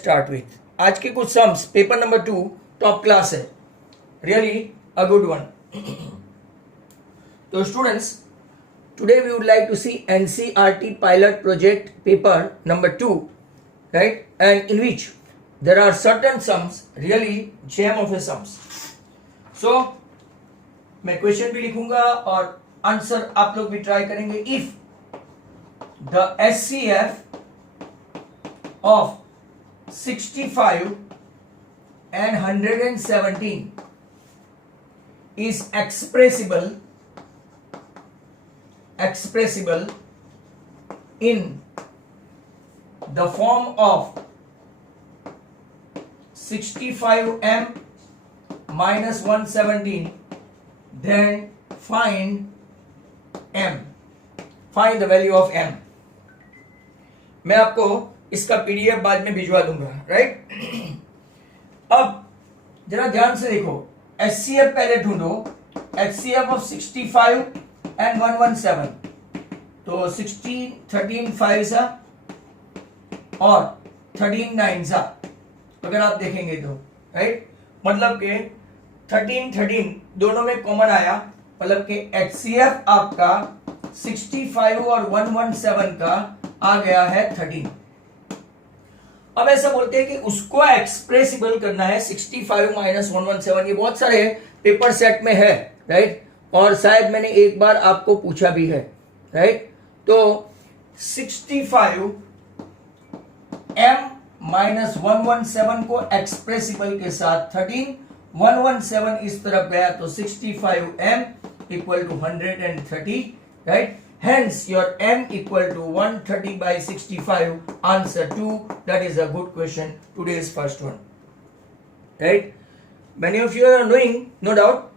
Start with आज के कुछ sums paper number 2 top class है, रियली अ गुड वन. तो students, today we would like to see NCERT pilot project paper number 2, right, and in which there are certain sums, really gem of a sums. So मैं question भी लिखूंगा और answer आप लोग भी try करेंगे. If the SCF of 65 and 117 is expressible in the form of 65m minus 117, then find the value of m. मैं आपको इसका पीडीएफ बाद में भिजवा दूंगा, राइट. अब जरा ध्यान से देखो, एचसीएफ पहले ढूंढो. एचसीएफ ऑफ 65 एंड 117, तो 16 13 5 सा और 13 9 सा अगर आप देखेंगे तो, राइट, मतलब के 13 दोनों में कॉमन आया, मतलब के एचसीएफ आपका 65 और 117 का आ गया है 13. अब ऐसा बोलते हैं कि उसको एक्सप्रेसिबल करना है 65 माइनस 117. ये बहुत सारे पेपर सेट में है, राइट, और शायद मैंने एक बार आपको पूछा भी है, राइट. तो 65 m माइनस 117 को एक्सप्रेसिबल के साथ 13, 117 इस तरफ गया तो 65 m equal to 130, right. Hence your m equal to 130 by 65. Answer 2. That is a good question. Today's first one. Right? Many of you are knowing, no doubt.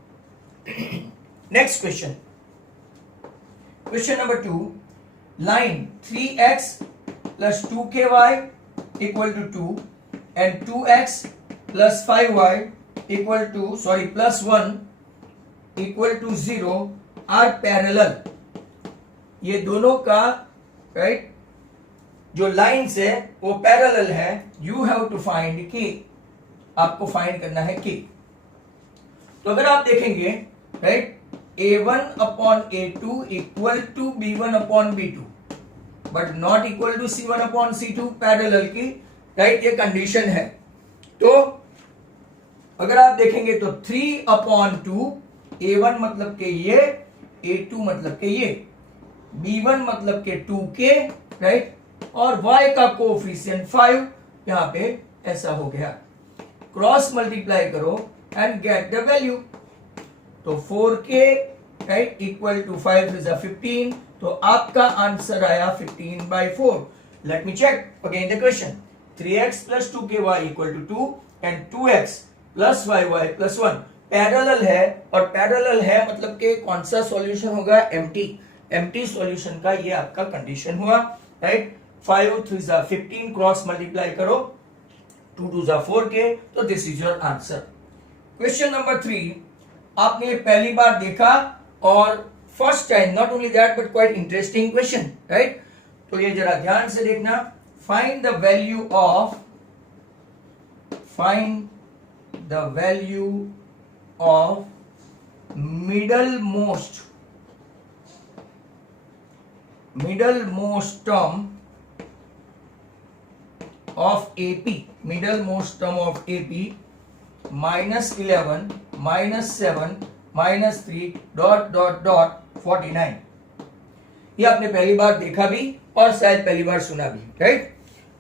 Next question. Question number 2. Line 3x plus 2ky equal to 2 and 2x plus 5y equal to, plus 1 equal to 0 are parallel. ये दोनों का, right, जो lines है वो parallel है. You have to find के, आपको find करना है के. तो अगर आप देखेंगे, right, a1 upon a2 equal to b1 upon b2 but not equal to c1 upon c2 parallel की, राइट, ये कंडीशन है. तो अगर आप देखेंगे तो 3 अपॉन 2, a1 मतलब के ये, a2 मतलब के ये, b1 मतलब के 2k, राइट, और y का कोफिशिएंट 5 यहां पे ऐसा हो गया. क्रॉस मल्टीप्लाई करो एंड गेट द वैल्यू. तो 4k, right, equal to 5 is 15. तो आपका आंसर आया 15/4. Let me check again the question. 3x plus 2ky equal to 2 and 2x plus 5y plus 1 parallel है, और पैरेलल है मतलब के कौन सा सॉल्यूशन होगा? एम्प्टी सॉल्यूशन का ये आपका कंडीशन हुआ, राइट. 5 3 15, क्रॉस मल्टीप्लाई करो, 2 2 4k. तो this is your answer. Question number 3 आपने ये पहली बार देखा और first time, not only that but quite interesting question, right. तो ये जरा ध्यान से देखना. Find the value of middlemost term of AP, minus 11 minus 7 minus 3 dot 49. ये आपने पहली बार देखा भी और शायद पहली बार सुना भी, राइट.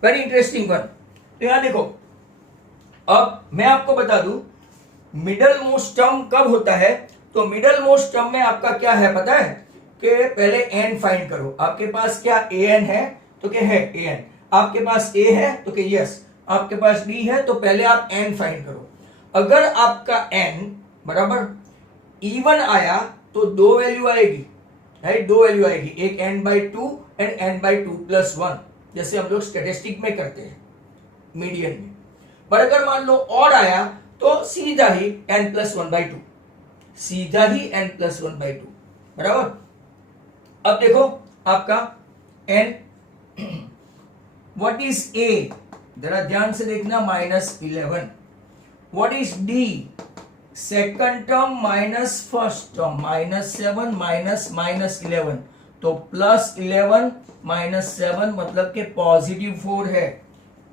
Very interesting one. तो यहां देखो, अब मैं आपको बता दूं मिडल मोस्ट टर्म कब होता है. तो मिडल मोस्ट टर्म में आपका क्या है पता है कि पहले n फाइंड करो. आपके पास क्या an है तो क्या है an. आपके पास a है तो क्या यस. आपके पास b है तो पहले आप n फाइंड करो. अगर आपका n बराबर इवन आया तो दो वैल्यू आएगी, राइट, दो वैल्यू आएगी. एक n/2 एंड n/2 प्लस 1, जैसे हम लोग स्टैटिस्टिक में करते हैं मीडियन में. पर अगर मान लो और आया तो सीधा ही n+1/2, सीधा ही n+1/2, बराबर. अब देखो आपका n, व्हाट इज a? जरा ध्यान से देखना, -11. What is D? Second term minus first term, -7 minus -11, तो +11 -7 मतलब के +4 है.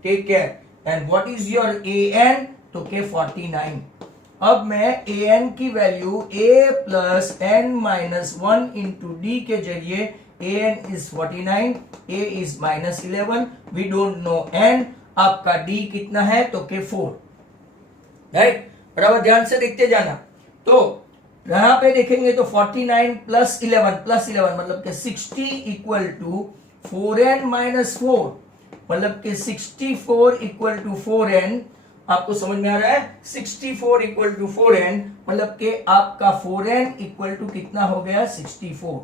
Take care. And what is your A N? तो के 49. अब मैं ए एन की value a plus N minus 1 into D के जरिए, A N is 49, a is -11, we don't know n. आपका d कितना है? तो के 4. राइट, बराबर ध्यान से देखते जाना. तो यहां पे देखेंगे तो 49 प्लस 11 मतलब के 60 इक्वल टू 4n माइनस 4, मतलब के 64 इक्वल टू 4n. आपको समझ में आ रहा है? 64 इक्वल टू 4n मतलब के आपका 4n इक्वल टू कितना हो गया? 64.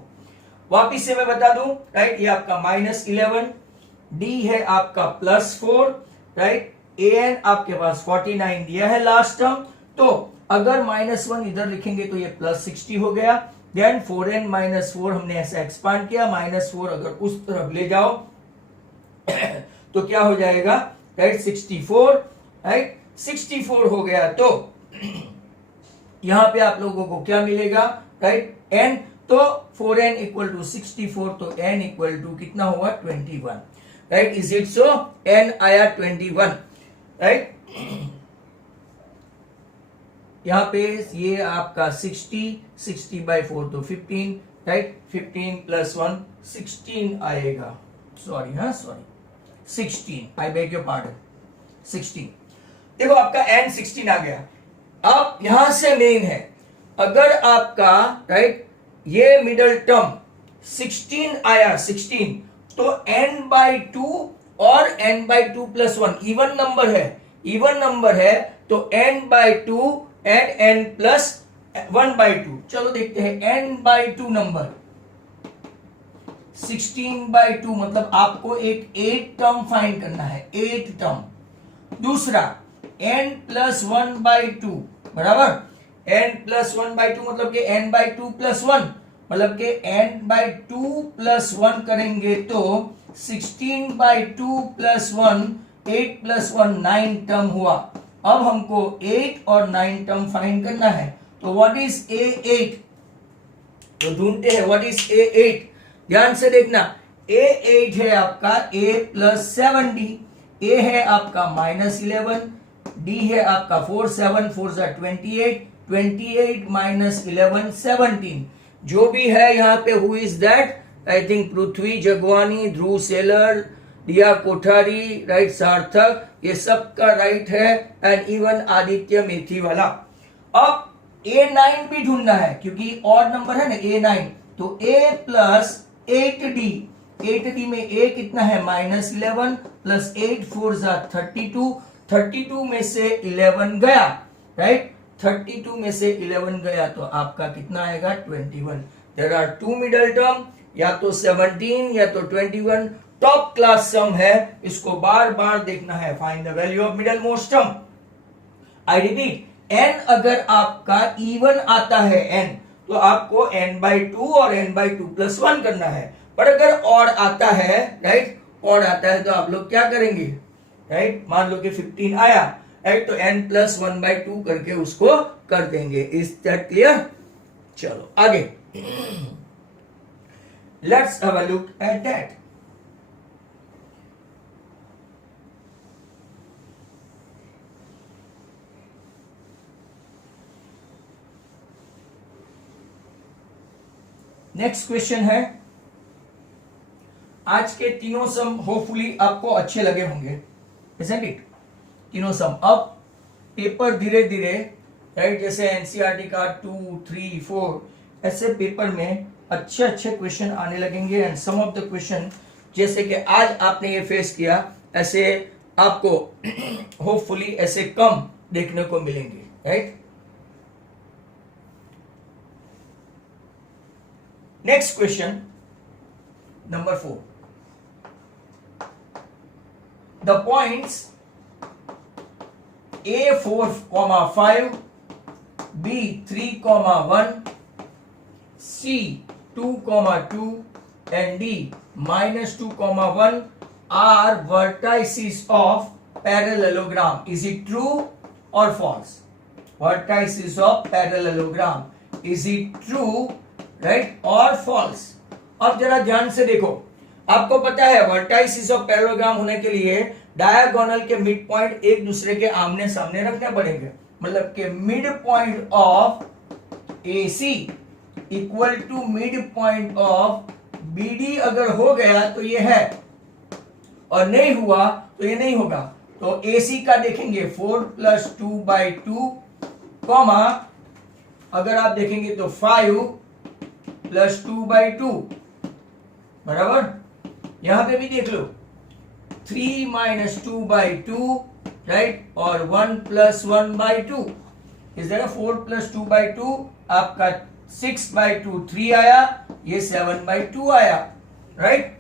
वापिस से मैं बता दूं, राइट, ये आपका -11, डी है आपका +4, राइट, an आपके पास 49 दिया है लास्ट टर्म. तो अगर -1 इधर लिखेंगे तो ये +60 हो गया. देन 4n माइनस 4 हमने ऐसा एक्सपांड किया, -4 अगर उस तरफ ले जाओ तो क्या हो जाएगा? राइट, 64, राइट, 64 हो गया. तो यहां पे आप लोगों को क्या मिलेगा? Right, n. तो 4n इक्वल टू 64, तो n इक्वल टू कितना हुआ? 21. Right, is it so? n आया 21. राइट, यहां पे ये आपका 60 बाई 4 तो 15, राइट, 15 प्लस 1 16 आएगा. Sorry 16, I beg your pardon, 16. देखो आपका n 16 आ गया. अब यहां से मेन है, अगर आपका राइट ये मिडल टर्म 16 आया, 16, तो n/2 और n/2 प्लस 1 इवन नंबर है, तो n/2 एंड n प्लस 1/2. चलो देखते हैं n/2 नंबर 16/2 मतलब आपको एक 8 टर्म फाइंड करना है, 8 टर्म. दूसरा n प्लस 1/2 बराबर, n प्लस 1/2 मतलब के n/2 प्लस 1 मतलब के n/2 प्लस 1 करेंगे तो 16/2 प्लस 1, 8 प्लस 1 9 टर्म हुआ. अब हमको 8 और 9 टर्म फाइंड करना है. तो व्हाट इज a8? तो ढूंढते हैं व्हाट इज a8. ध्यान से देखना, a8 है आपका a प्लस 7d, a है आपका -11, d है आपका 4, 7 4 28, 28 माइनस 11 17. जो भी है यहाँ पे who is that? I think Prithvi Jagwani, Dhruv seller, दिया कोठारी, राइट, सार्थक, ये सब का राइट है. एंड इवन आदित्य मेथी वाला. अब a9 भी ढूंढना है क्योंकि ऑड नंबर है ना a9. तो a प्लस 8d, 8d में a कितना है? -11 प्लस 8 4 32, 32 में से 11 गया, राइट, 32 में से 11 गया तो आपका कितना आएगा? 21. There are two middle term, या तो 17 या तो 21. टॉप क्लास सम है, इसको बार बार देखना है. Find the value of middle most term. I repeat, n अगर आपका इवन आता है n, तो आपको n/2 और n/2 प्लस 1 करना है. पर अगर ऑड आता है, राइट, ऑड आता है तो आप लोग क्या करेंगे? राइट, मान लो कि 15 आया, राइट, तो n प्लस 1/2 करके उसको कर देंगे. Is that clear? चलो आगे, let's have a look at that. Next question है. आज के तीनों सम होपफुली आपको अच्छे लगे होंगे, isn't it? तीनों सम. अब पेपर धीरे धीरे, राइट, जैसे एनसीईआरटी का 2, 3, 4 ऐसे पेपर में अच्छे क्वेश्चन आने लगेंगे. And some of the question जैसे कि आज आपने ये फेस किया, ऐसे आपको होपफुली ऐसे कम देखने को मिलेंगे, right. Next question number 4. The points A 4,5, B 3,1, C 2,2 and D -2,1 are vertices of parallelogram. Is it true or false? Vertices of parallelogram. Is it true, right, or false? अब जरा ध्यान से देखो, आपको पता है वर्टाइसिस ऑफ पैरेललोग्राम होने के लिए डायगोनल के मिड पॉइंट एक दूसरे के आमने सामने रखने पड़ेंगे, मतलब कि mid point of AC equal to mid point of BD अगर हो गया तो ये है, और नहीं हुआ तो ये नहीं होगा। तो AC का देखेंगे 4 + 2/2 कॉमा, अगर आप देखेंगे तो 5 + 2/2 बराबर। यहां पे भी देख लो 3 - 2/2, राइट, और 1 + 1/2 इस जगह 4 + 2/2 आपका 6/2 3 आया, ये 7/2 आया, राइट।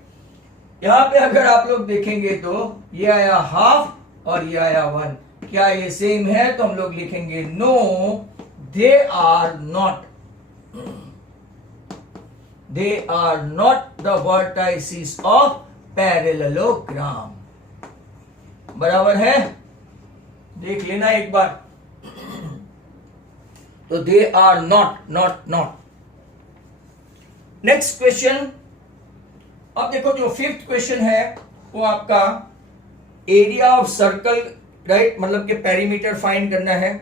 यहां पे अगर आप लोग देखेंगे तो ये आया हाफ और ये आया 1। क्या ये सेम है? तो हम लोग लिखेंगे no, they are not, they are not the vertices of parallelogram. बराबर है? देख लेना एक बार। तो they are not. Next question, अब देखो जो 5th क्वेश्चन है वो आपका एरिया ऑफ सर्कल, राइट, मतलब कि पेरीमीटर फाइंड करना है।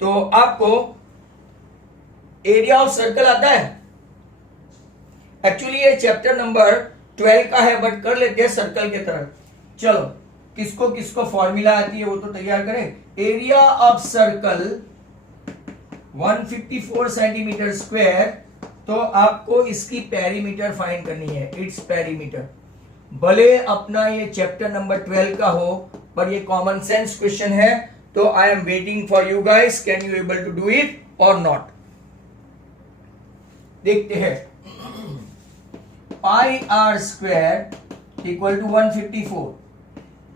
तो आपको एरिया ऑफ सर्कल आता है? एक्चुअली ये चैप्टर नंबर 12 का है, बट कर लेते हैं सर्कल के तरफ। चलो, किसको किसको फॉर्मूला आती है वो तो तैयार करें। Area of circle 154 centimetre square, तो आपको इसकी पेरीमीटर फाइंड करनी है, इट्स पेरीमीटर। भले अपना ये चैप्टर नंबर 12 का हो, पर ये कॉमन सेंस क्वेश्चन है, तो I am waiting for you guys, can you able to do it और नॉट। देखते हैं। πr square equal to 154,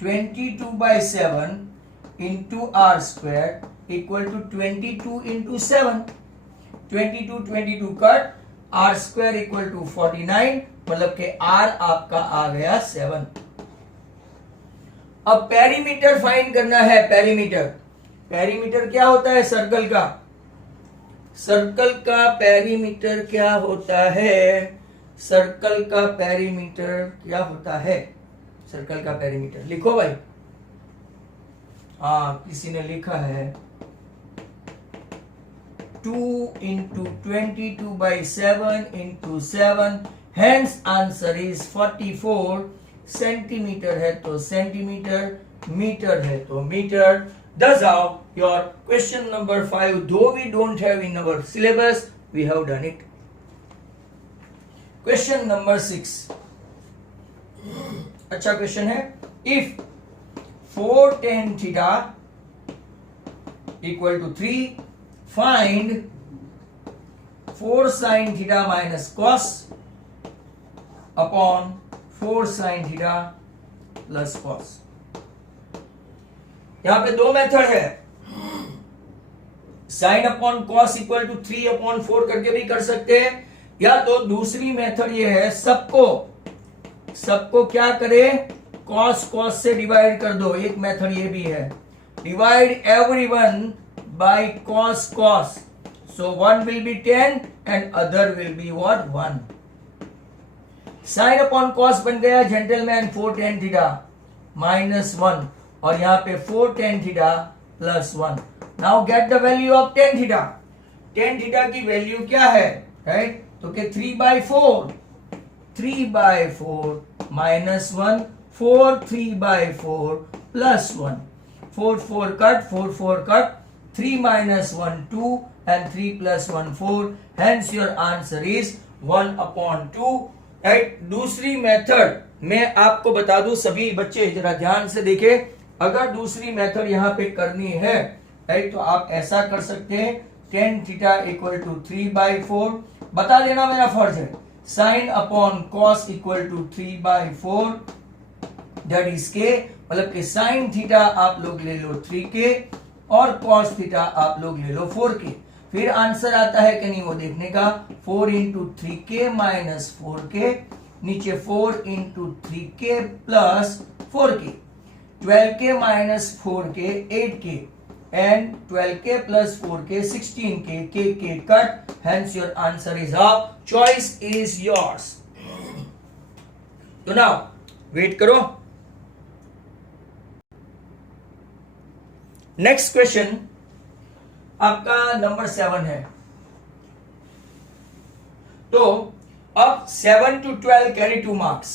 22/7 into r square equal to 22 into 7, 22 cut, r square equal to 49, मतलब कि r आपका आ गया 7। अब पेरीमीटर फाइंड करना है। पेरीमीटर क्या होता है सर्कल का? सर्कल का पेरीमीटर क्या होता है? सर्कल का पेरीमीटर क्या होता है? सर्कल का पेरीमीटर लिखो भाई। किसी ने लिखा है 2 × 22/7 × 7, हेंस आंसर इज 44। सेंटीमीटर है तो सेंटीमीटर, मीटर है तो metre. Thus your question number 5, though we don't have in our syllabus, we have done it. Question number 6, अच्छा क्वेश्चन है। If 4 tan theta equal to 3, find 4 sin theta minus cos upon 4 sin theta plus cos। यहां पे दो method है, sine upon cos equal to 3/4 करके भी कर सकते हैं, या तो दूसरी मेथड ये है, सबको क्या करे, कॉस से डिवाइड कर दो। एक मेथड ये भी है, divide everyone by cos, so 1 will be 10 and other will be what 1। Sign upon cos बन गया जेंटलमैन 4 tan थीटा -1, और यहां पे 4 tan theta +1। Now get the value of tan theta. tan theta की वैल्यू क्या है, राइट? तो के 3/4 -1, 4 3/4 +1, 4 cut, 3 - 1 2 and 3 + 1 4, hence your answer is 1/2, right. दूसरी मेथड मैं आपको बता दूं, सभी बच्चे जरा ध्यान से देखें, अगर दूसरी मेथड यहां पे करनी है, राइट, तो आप ऐसा कर सकते हैं, tan थीटा इक्वल टू 3/4, बता देना मेरा फर्ज है, sine upon cos equal to 3/4, that is के, मतलब कि साइन थीटा आप लोग ले लो 3k और कॉस थीटा आप लोग ले लो 4k। फिर आंसर आता है कि नहीं वो देखने का, 4 × 3k - 4k, नीचे 4 × 3k + 4k। 12k minus 4k 8k and 12k plus 4k 16k, k cut, hence your answer is up. Choice is yours. तो now वेट करो. नेक्स्ट क्वेश्चन आपका नंबर 7 है. तो अब 7 to 12 carry 2 marks.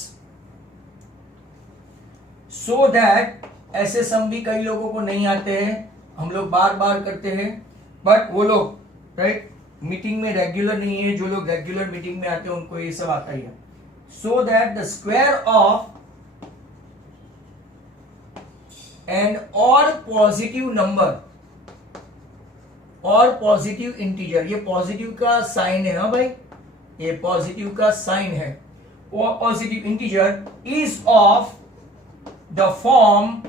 So that ऐसे सम भी कई लोगों को नहीं आते हैं, हम लोग बार बार करते हैं, बट वो लोग राइट मीटिंग में रेगुलर नहीं है. जो लोग रेगुलर मीटिंग में आते हैं उनको ये सब आता ही है. So that the square of an odd positive number odd positive integer, ये पॉजिटिव का साइन है ना भाई, ये पॉजिटिव का साइन है, odd positive integer is of the form.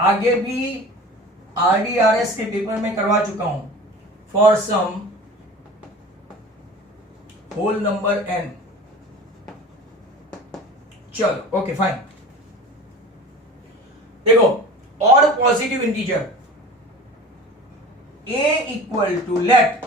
आगे भी RDRS के पेपर में करवा चुका हूं. For some whole number n. चलो ओके फाइन. देखो odd positive integer a equal to let,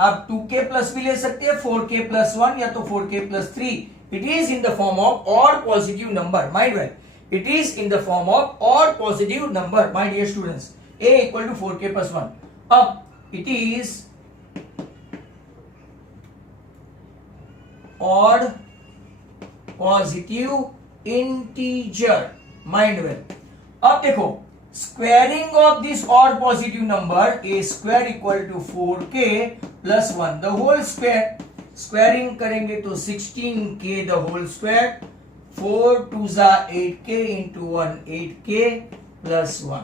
आप 2k प्लस भी ले सकते हैं, 4k प्लस 1 या तो 4k plus 3. It is in the form of और positive number. Mind well, it is in the form of और positive number my dear students. a equal to 4k plus 1. अब it is और positive integer. Mind well. अब देखो squaring of this और positive number, A square equal to 4k plus 1 the whole square. Squaring करेंगे तो 16k the whole square. 4 2 8k into 1 8k plus 1.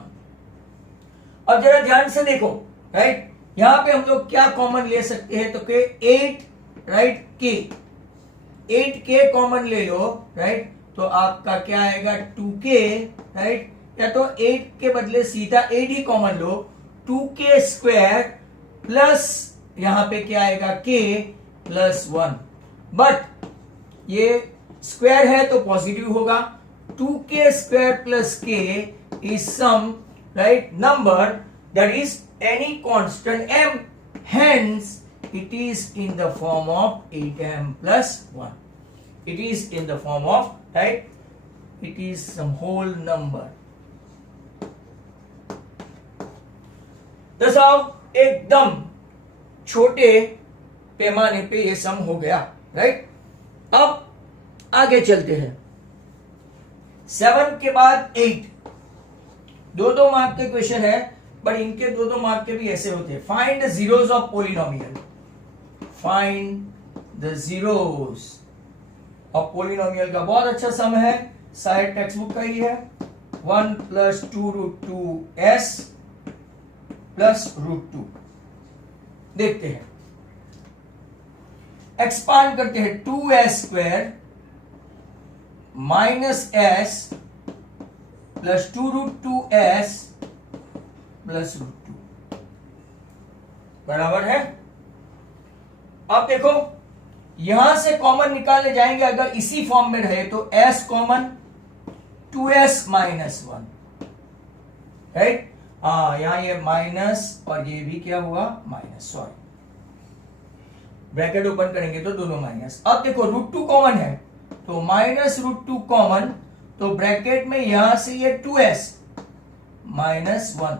अब जरा ध्यान से देखो राइट, यहां पे हम लोग क्या कॉमन ले सकते हैं, तो के 8 राइट k 8k कॉमन ले लो राइट, तो आपका क्या आएगा 2k राइट, या तो 8 के बदले सीधा 8 ही कॉमन लो. 2k स्क्वायर प्लस यहां पे क्या आएगा k प्लस 1. बट ये स्क्वायर है तो पॉजिटिव होगा. 2k square plus k is some right number that is any constant m, hence it is in the form of 8m plus 1. It is in the form of right, it is some whole number. दस अब एकदम छोटे पैमाने पे ये सम हो गया right. अब आगे चलते हैं. 7 के बाद 8 दो मार्क के क्वेश्चन है, बट इनके दो मार्क के भी ऐसे होते हैं. Find the zeros of polynomial. Find the zeros of polynomial का बहुत अच्छा सम है, शायद टेक्स्ट बुक का ही है. 1 plus 2 root 2s plus root 2. देखते हैं, एक्सपांड करते हैं. 2s square minus s plus 2 root 2s plus root 2 बराबर है. अब देखो यहां से कॉमन निकालने जाएंगे, अगर इसी फॉर्म में रहे तो s common 2s minus 1 right. यहां ये माइनस और ये भी क्या हुआ माइनस, सॉरी ब्रैकेट ओपन करेंगे तो दोनों माइनस. अब देखो रूट 2 कॉमन है तो माइनस रूट 2 कॉमन, तो ब्रैकेट में यहां से ये 2s minus 1,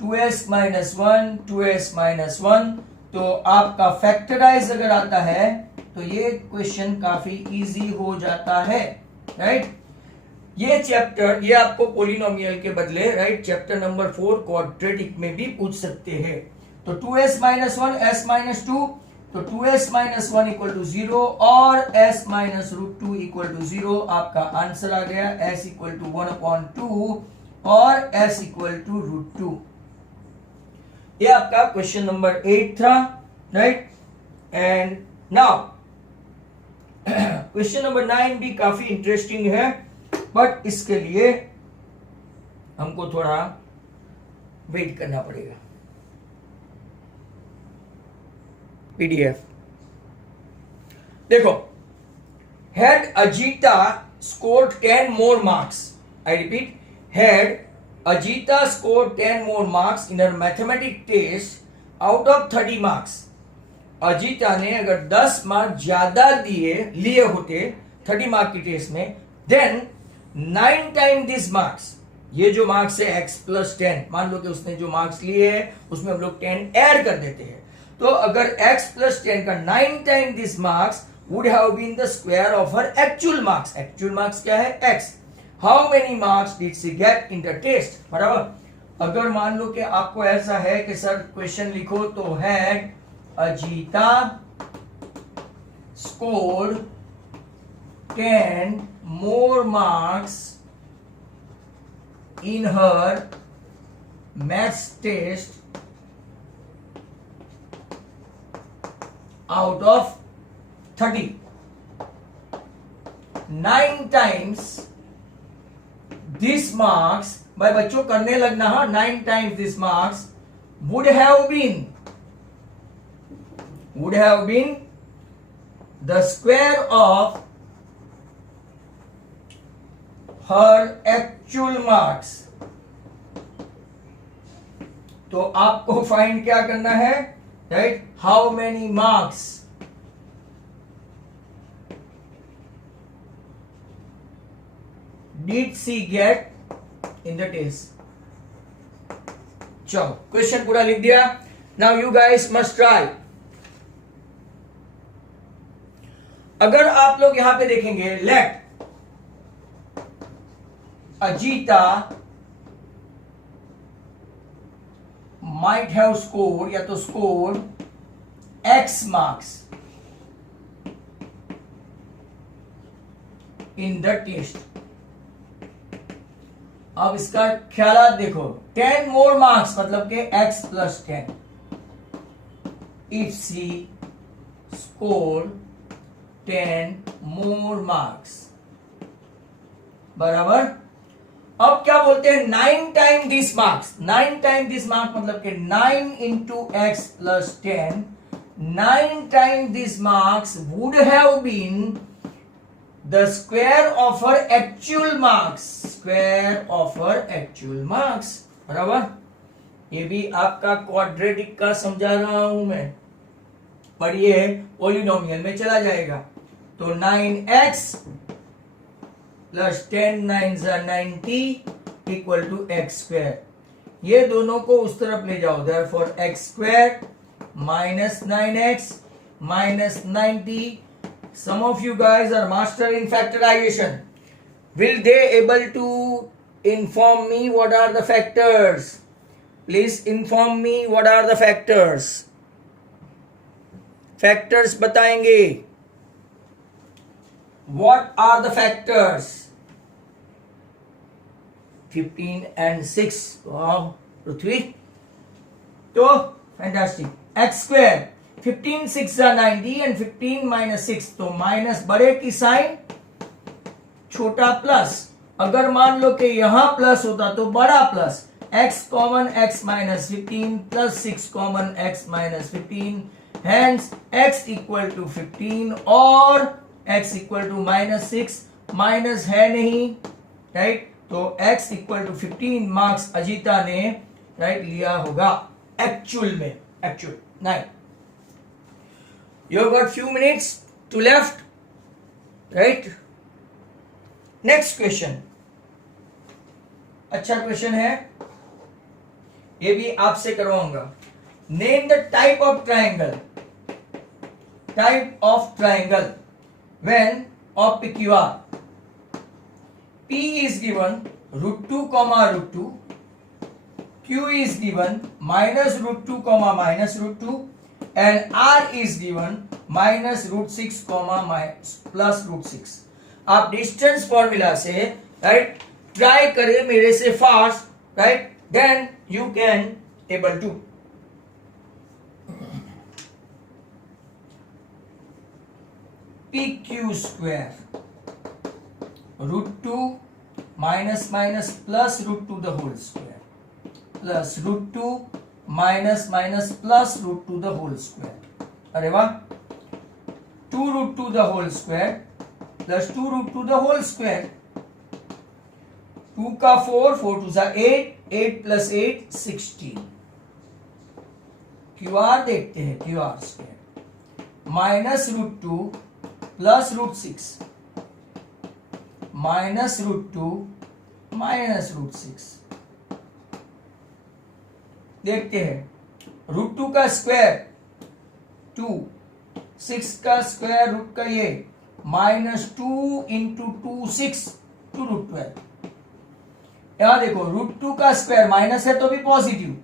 2s minus 1, 2s minus 1. तो आपका फैक्टराइज अगर आता है तो ये क्वेश्चन काफी इजी हो जाता है राइट. ये चैप्टर ये आपको पोलिनोमियल के बदले राइट चैप्टर नंबर 4 क्वाड्रेटिक में भी पूछ सकते हैं. तो 2s माइनस 1 s माइनस 2, तो 2s माइनस 1 इक्वल टू 0 और s minus root 2 equal to 0. आपका आंसर आ गया s इक्वल टू 1/2 और s इक्वल टू रूट 2. ये आपका क्वेश्चन नंबर 8 था right. And now question number 9 भी काफी इंटरेस्टिंग है, बट इसके लिए हमको थोड़ा वेट करना पड़ेगा. पीडीएफ देखो, had Ajita scored 10 more marks I repeat, had Ajita scored 10 more marks in her mathematics test out of 30 marks. Ajita ने अगर 10 मार्क ज्यादा लिए होते 30 मार्क की टेस्ट में, देन 9 टाइम दिस मार्क्स, ये जो मार्क्स है x प्लस 10, मान लो कि उसने जो मार्क्स लिए हैं उसमें हम लोग 10 ऐड कर देते हैं, तो अगर x प्लस 10 का 9 time this marks would have been the square of her actual marks. Actual marks क्या है? x. How many marks did she get in the test. बराबर. अगर मान लो कि आपको ऐसा है कि सर क्वेश्चन लिखो तो had Ajita scored 10 more marks in her maths test out of 30. 9 times this marks, भाई बच्चों करने लगना, हाँ, 9 times this marks would have been the square of her actual marks. तो आपको फाइंड क्या करना है? Right, how many marks did she get in the test. चलो क्वेश्चन पूरा लिख दिया. Now you guys must try. अगर आप लोग यहां पे देखेंगे, let Ajita might have scored या तो scored x marks in the test. अब इसका ख्यालात देखो, 10 more marks मतलब के x plus 10. If she scored 10 more marks, बराबर. अब क्या बोलते हैं? 9 time this marks. 9 time this marks मतलब कि 9 into x plus 10. 9 time this marks would have been the square of her actual marks. Square of her actual marks. बराबर. ये भी आपका क्वाड्रेटिक का समझा रहा हूं मैं, पर ये पॉलिनोमियल में चला जाएगा. तो 9x plus 10 9 90 equal to x square. ये दोनों को उस तरफ ले जाओ. Therefore x square minus 9x minus 90. Some of you guys are master in factorization. Will they able to inform me what are the factors? Please inform me what are the factors. Factors बताएंगे. What are the factors? 15 and 6. Wow, Prithvi. तो fantastic. X square 15 6 90 and 15 minus 6, तो minus बड़े की sign, छोटा plus. अगर मान लो कि यहां प्लस होता तो बड़ा plus. x common x minus 15 plus 6 common x minus 15. Hence x equal to 15 और x equal to minus 6. Minus है नहीं, राइट. तो x equal to 15 marks Ajita ने, राइट, लिया होगा एक्चुअल में. Actual 9. You got few minutes to left, right. Next question अच्छा question है, ये भी आपसे करवाऊंगा. Name the type of triangle. Type of triangle when of PQR. P is given root 2 comma root 2. Q is given minus root 2 comma minus root 2. And R is given minus root 6 comma plus root 6. आप distance formula से, right, try करें मेरे से fast, right, then you can able to. PQ square root 2 minus minus plus root 2 the whole square plus root 2 minus minus plus root 2 the whole square. अरे वाह. 2 root 2 the whole square plus 2 root 2 the whole square. 2 का 4, 4 2 8, 8 plus 8 16। QR देखते हैं, QR square minus root 2 plus root 6 minus root 2 minus root 6। देखते हैं root 2 का square 2, 6 का square root का ये माइनस 2 इंटू 2 6 टू रूट 12। यहां देखो रूट 2 का स्क्वायर माइनस है तो भी positive,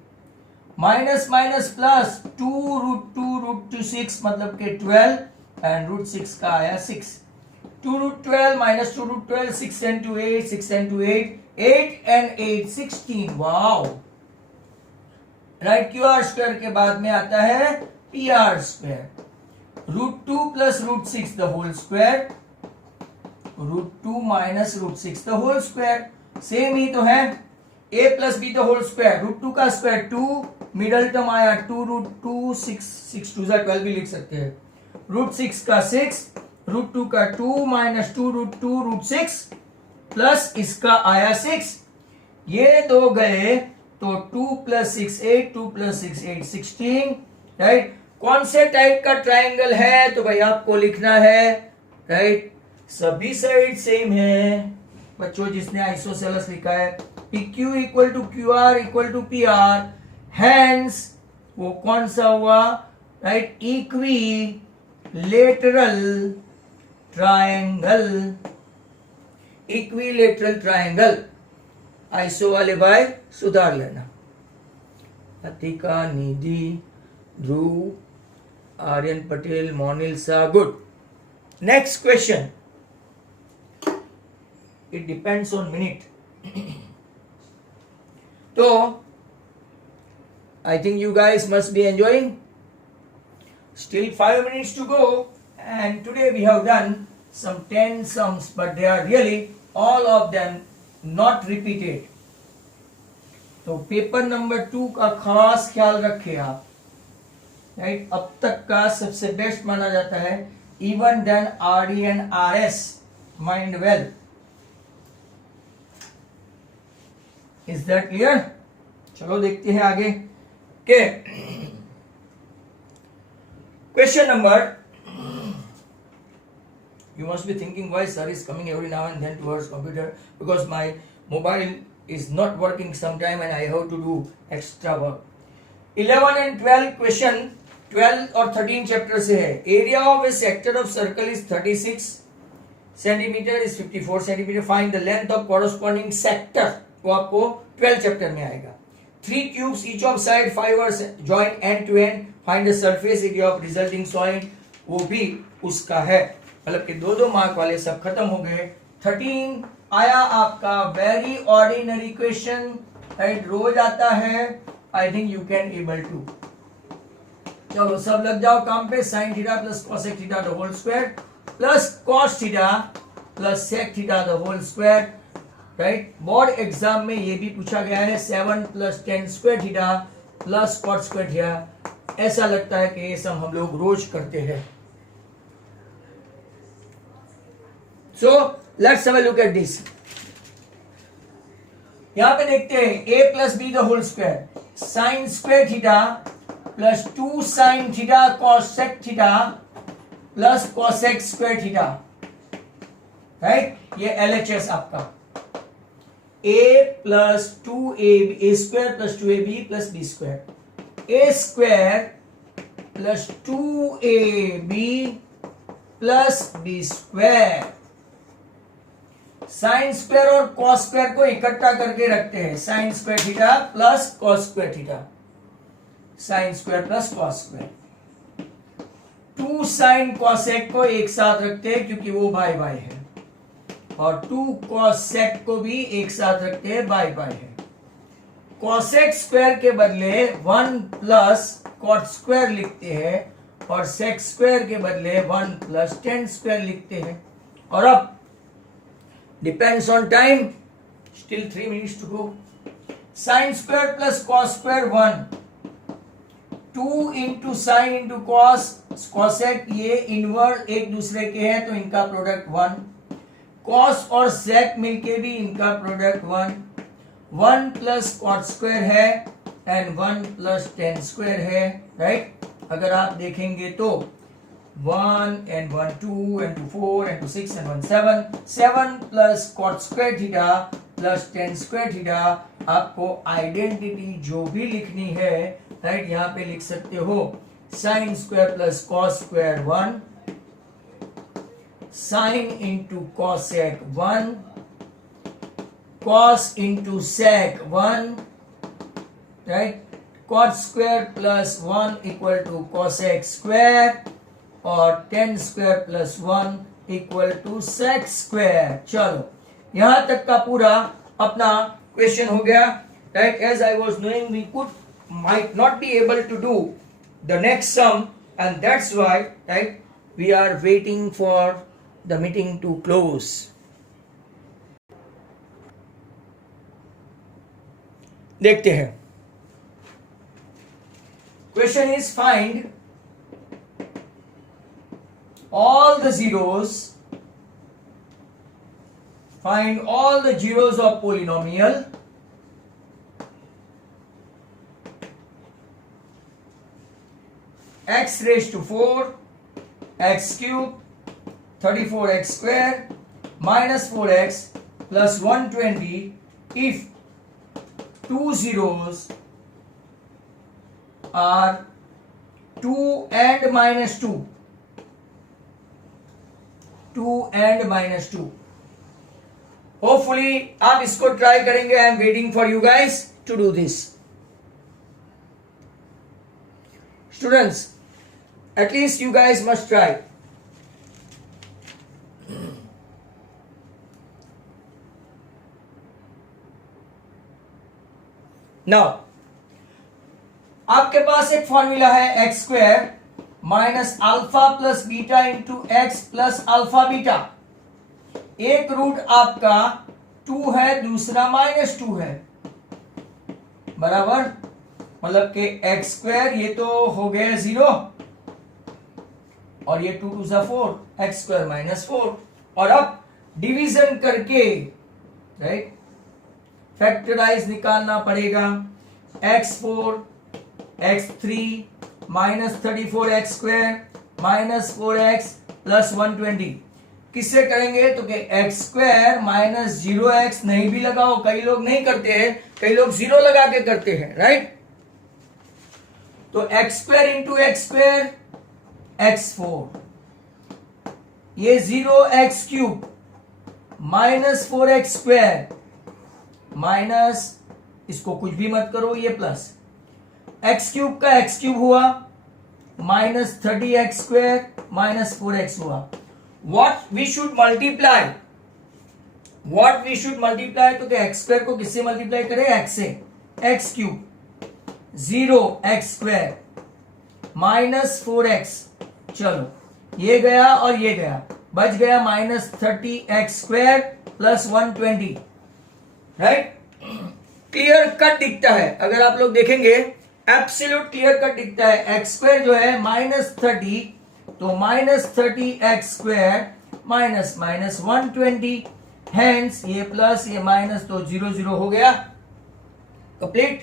minus minus plus 2 root 2 6 मतलब के 12 एंड रूट 6 का आया 6। 2 root 12 minus 2 root 12, 6 into 8, 6 into 8, 8 and 8 16। Wow, right. Q R square के बाद में आता है P R square, root 2 plus root 6 the whole square, root 2 minus root 6 the whole square. Same ही तो है, a plus B the whole square, root 2 का square 2, middle term आया 2 रूट 2 6, 6 2 12 भी लिख सकते हैं, रूट 6 का 6, रूट 2 का 2 माइनस 2 रूट 6 प्लस इसका आया 6। ये दो गए तो 2 प्लस 6 8, 2 प्लस 6 8 16, राइट। कौन से टाइप का ट्राइंगल है तो भाई आपको लिखना है, राइट। सभी साइड सेम है बच्चों, जिसने आइसोसेलेस लिखा है P Q equal to Q R equal to P R, hence वो कौन सा हुआ, right, equilateral triangle, equilateral triangle. Iso वाले भाई सुधार लेना। Atika, Nidhi, Dhruv, Aryan Patel, Monil Shah, good. Next question, it depends on minute. तो I think you guys must be enjoying. Still 5 minutes to go, and today we have done some 10 sums, but they are really all of them not repeated. तो paper number 2 का खास ख्याल रखें आप, right. अब तक का सबसे बेस्ट माना जाता है, even then RD and RS, mind well. Is that clear? चलो देखते हैं आगे के question number. You must be thinking why sir is coming every now and then towards computer, because my mobile is not working sometime and I have to do extra work. 11 and 12 question 12 और 13 chapter से है। Area of A sector of circle is 36 centimetre, is 54 centimetre. Find the length of corresponding sector, वो आपको 12 chapter में आएगा। 3 cubes each of side 5 are joined end to end, find the surface area of resulting soil, वो भी उसका है। मतलब कि 2-2 मार्क वाले सब खत्म हो गए। 13 आया आपका वेरी ऑर्डिनरी क्वेश्चन, राइट, रोज आता है। I think you can able to. चलो सब लग जाओ काम पे। Sine theta plus cosec theta the whole square plus cos theta plus sec theta the whole square, right. Board exam में ये भी पूछा गया है, 7 plus 10 square theta plus cot square theta. ऐसा लगता है कि ये सब हम लोग रोज करते हैं। So let's have a look at this. यहां पे देखते हैं a plus B the whole square, sine square theta plus 2 sine theta cosec theta plus cosec square theta, right. ये LHS आपका a plus 2ab square plus 2ab plus b square, a square plus 2ab plus b square. Sine square और cos square को इकट्ठा करके रखते हैं, sine square theta plus cos square theta, sign square plus cos square. 2 sign cosec को एक साथ रखते हैं क्योंकि वो बाय बाय है, और 2 कॉसेक को भी एक साथ रखते हैं, बाय बाय है। कॉसेक स्क्वायर के बदले 1 प्लस कॉट स्क्वायर लिखते हैं, और सेक स्क्वायर के बदले 1 प्लस टेन स्क्वायर लिखते हैं। और अब depends on time, still 3 minutes to go. Sine square plus cos square 1, 2 into sine into cos, cosec ये इनवर्स एक दूसरे के हैं तो इनका प्रोडक्ट 1। कॉस और सेक मिलके भी इनका प्रोडक्ट 1 प्लस कॉट स्क्वायर है एंड 1 प्लस टेन स्क्वायर है, राइट। अगर आप देखेंगे तो 1 and 1 2 and 2 4 and 2 6 and 1 7 plus cot square theta plus tan square theta, आपको आइडेंटिटी जो भी लिखनी है, राइट, यहाँ पे लिख सकते हो sine square plus cos square 1, sine into cosec 1, cos into sec 1, right, cot square plus 1 equal to cosec square और tan square plus 1 equal to sec square. चलो यहां तक का पूरा अपना क्वेश्चन हो गया, right. As I was knowing we could might not be able to do the next sum, and that's why, right, we are waiting for the meeting to close. देखते हैं। Question is find all the zeros, find all the zeros of polynomial x raised to 4, x cube, 34x square minus 4x plus 120 if two zeros are 2 and minus 2. 2 and minus 2. Hopefully आप इसको try करेंगे। I am waiting for you guys to do this. Students, at least you guys must try. Now, आपके पास एक formula है x square minus alpha plus beta into x plus alpha beta. एक root आपका 2 है, दूसरा -2 है, बराबर, मतलब कि एक्स स्क्वायर ये तो हो गया 0 और ये 2 2 जा 4, एक्स स्क्वायर -4, और अब डिवीजन करके, राइट, फैक्टराइज निकालना पड़ेगा। x4 x3 minus 34x square minus 4x plus 120 किससे करेंगे तो कि x स्क्वायर माइनस 0x नहीं भी लगाओ, कई लोग नहीं करते हैं, कई लोग 0 लगा के करते हैं, राइट। तो x square into x square x4, ये 0x cube minus 4x square minus, इसको कुछ भी मत करो, ये प्लस एक्स क्यूब का एक्स क्यूब हुआ minus 30x square minus 4x हुआ। What we should multiply, what we should multiply, तो क्या एक्स स्क्वायर को किससे मल्टीप्लाई करें, एक्स से, x cube 0x square minus 4x, चलो ये गया और ये गया, बच गया minus 30x square plus 120, right. Clear cut दिखता है, अगर आप लोग देखेंगे एब्सोल्यूट क्लियर कट दिखता है। एक्स स्क्वायर जो है -30, तो -30x square minus minus 120, hence ये प्लस ये माइनस, तो 0 0 हो गया, कंप्लीट।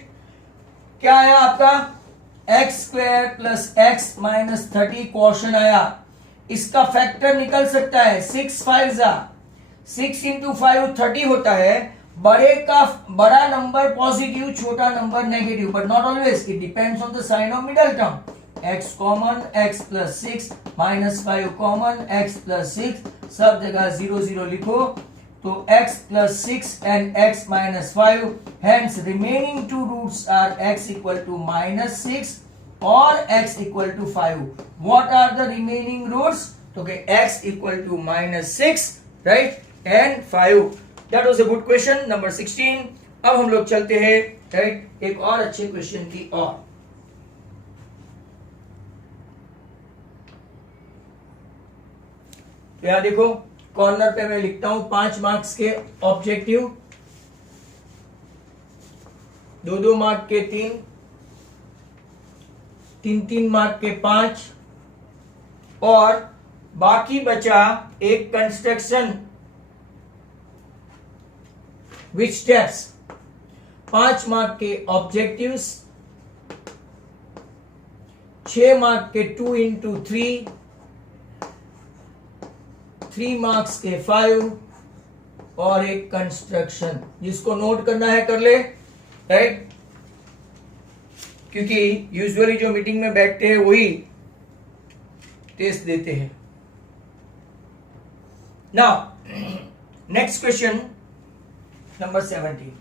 क्या आया आपका, x square plus x minus 30 quotient आया। इसका फैक्टर निकल सकता है 6 5 6 इंटू 5 30 होता है। बड़े का बड़ा नंबर पॉजिटिव, छोटा number negative, but not always, it depends on the sign of middle term. X common, x plus 6 minus 5 common, x plus 6, सब जगह 0 0 लिखो, तो x plus 6 and x minus 5, hence remaining two roots are x equal to -6 or x equal to 5. What are the remaining roots? Okay, x equal to -6, right, and 5. That was a good question, number 16. अब हम लोग चलते हैं, right, एक और अच्छे question की ओर। तो यहां देखो, कॉर्नर पे मैं लिखता हूं 5 मार्क्स के ऑब्जेक्टिव, 2 मार्क के 3 मार्क के 5, और बाकी बचा एक कंस्ट्रक्शन विच स्टेप्स 5 मार्क के ऑब्जेक्टिव्स, 6 मार्क के 2 इंटू 3, 3 मार्क्स के 5 और एक कंस्ट्रक्शन। जिसको नोट करना है कर ले, राइट, क्योंकि यूजुअली जो मीटिंग में बैठते हैं वही टेस्ट देते हैं। Now next question number 17,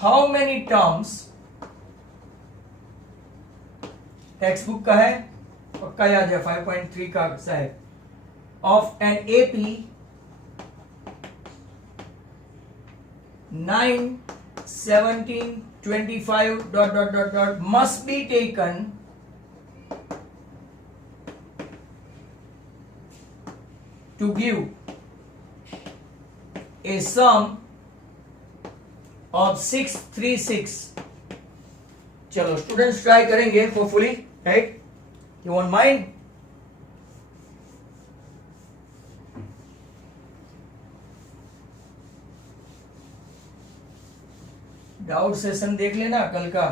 how many terms, text book का है, पक्का याद है, 5.3 का है, of an AP 9, 17, 25 ... must be taken to give a sum of 636। चलो स्टूडेंट्स ट्राई करेंगे hopefully, right, you want mind? Doubt session देख लेना कल का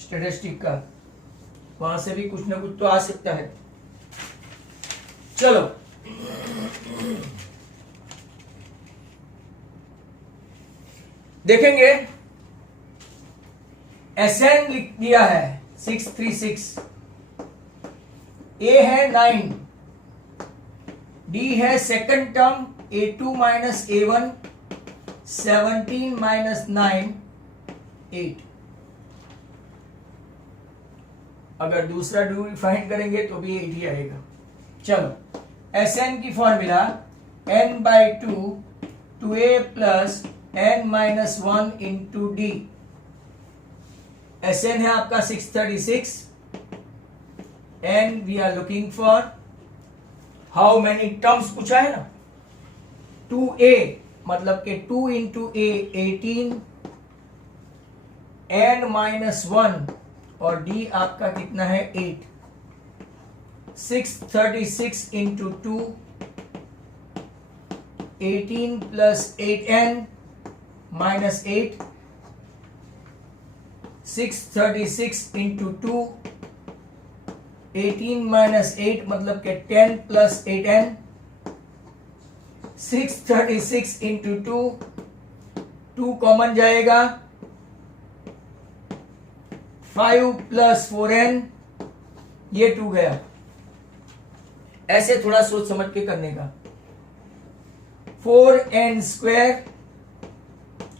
स्टैटिस्टिक का, वहां से भी कुछ ना कुछ तो आ सकता है। चलो देखेंगे, एसएन लिख दिया है 636, ए है 9, डी है second term A2 minus A1, 17 minus 9, 8। अगर दूसरा ड्यू फाइंड करेंगे तो भी 8 ही आएगा। चलो Sn की formula n/2 2a plus n minus 1 into d. Sn है आपका 636, and we are looking for how many terms पूछा है ना, 2a मतलब के 2 इंटू a 18, n माइनस 1 और d आपका कितना है 8, 636 into 2, 18 plus 8n minus 8, 636 into 2, 18 minus 8 मतलब के 10 प्लस 8n, 636 इंटू 2, 2 कॉमन जाएगा, 5 प्लस 4n, ये 2 गया। ऐसे थोड़ा सोच समझ के करने का, 4n स्क्वायर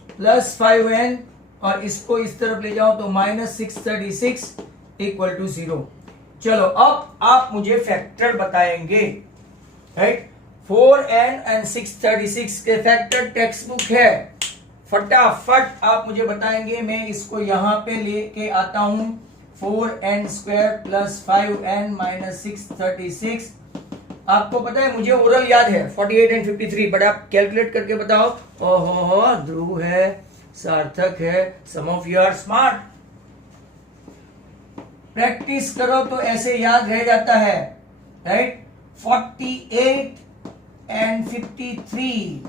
प्लस 5n और इसको इस तरफ ले जाओ तो माइनस 636 इक्वल टू 0। चलो अब आप मुझे फैक्टर बताएंगे, राइट, 4n एंड 636 के फैक्टर टेक्स्ट बुक है, फटाफट आप मुझे बताएंगे। मैं इसको यहां पे लेके आता हूं, 4n square plus 5n minus 636। आपको पता है मुझे ओरल याद है 48 एंड 53, बट आप कैलकुलेट करके बताओ। ओहो, ध्रुव है, सार्थक है, some of you are smart. Practice करो तो ऐसे याद रह जाता है, राइट। 48 एंड 53,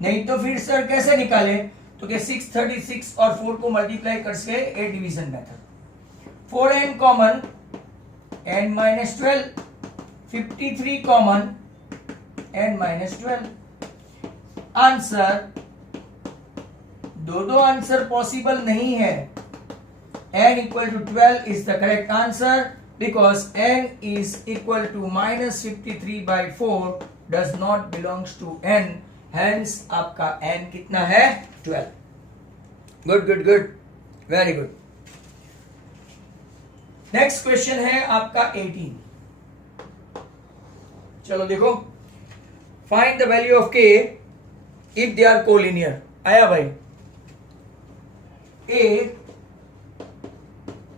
नहीं तो फिर सर कैसे निकाले, तो क्या 636 और 4 को मल्टीप्लाई करके a division method, 4n common n minus 12, 53 common n minus 12। Answer, दो आंसर पॉसिबल नहीं है। n equal to 12 is the correct answer because n is equal to minus 53/4 does not belongs to n, hence आपका n कितना है 12। Good good good, very good. Next question है आपका 18। चलो देखो, find the value of k if they are collinear. आया भाई, a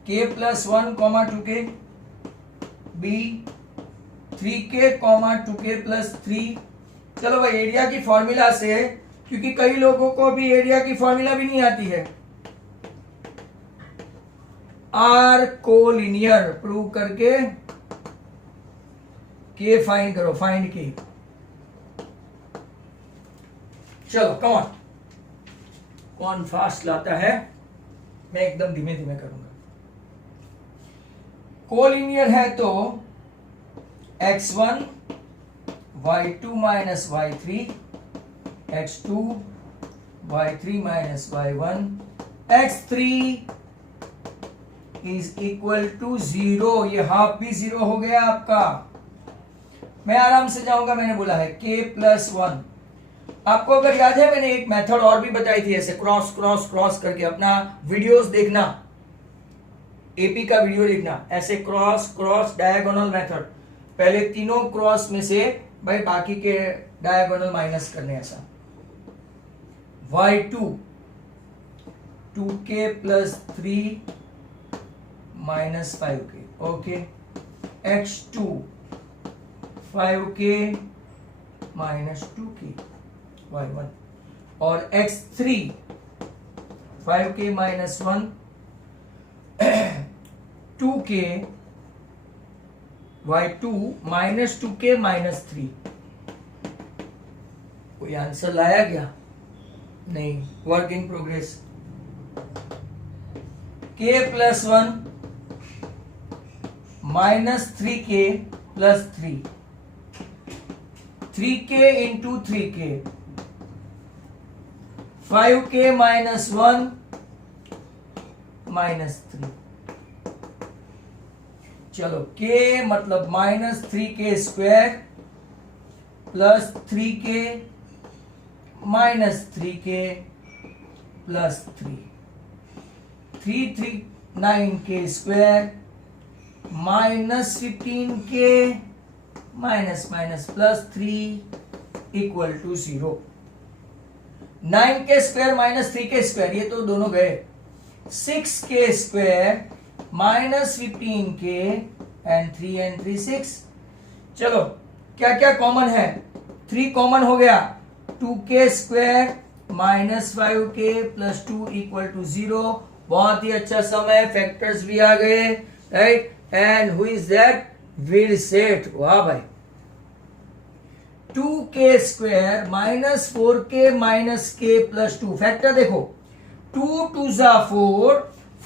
k plus 1 comma 2k, b 3k comma 2k plus 3। चलो भाई एरिया की फॉर्मूला से, क्योंकि कई लोगों को भी एरिया की फॉर्मूला भी नहीं आती है, आर कोलिनियर प्रूव करके के फाइंड करो, फाइंड के। चलो कौन फास्ट लाता है, मैं एकदम धीमे धीमे करूंगा। कोलिनियर है तो x1 y2 minus y3 x2 y3 minus y1 x3 is equal to 0। ये हाफ भी 0 हो गया आपका। मैं आराम से जाऊंगा, मैंने बोला है k प्लस 1। आपको अगर याद है मैंने एक मेथड और भी बताई थी, ऐसे क्रॉस क्रॉस क्रॉस करके, अपना वीडियोस देखना, एपी का वीडियो देखना, ऐसे क्रॉस क्रॉस डायगोनल मेथड। पहले तीनों क्रॉस में से भाई बाकी के डायगोनल माइनस करने, ऐसा y2 2k plus 3 minus 5k, okay, x2 5k minus 2k y1, और x3 5k minus 1 2k y2 minus 2k minus 3। कोई आंसर लाया क्या? नहीं, work in progress. k plus 1 minus 3k plus 3, 3k into 3k 5k minus 1 minus 3। चलो k मतलब minus 3k square plus 3k minus 3k plus 3, 339k square minus 15k minus minus plus 3 equal to 0। 9k square minus 3k square, ये तो दोनों गए। 6k square minus 15k and 3 6। चलो क्या क्या common है? 3 कॉमन हो गया, 2k square minus 5k plus 2 equal to 0। बहुत ही अच्छा सम है, फैक्टर्स भी आ गए, right. And who is that? Veer Seth. वाह भाई। 2k square minus 4k minus k plus 2, factor देखो, 2 2 जा 4,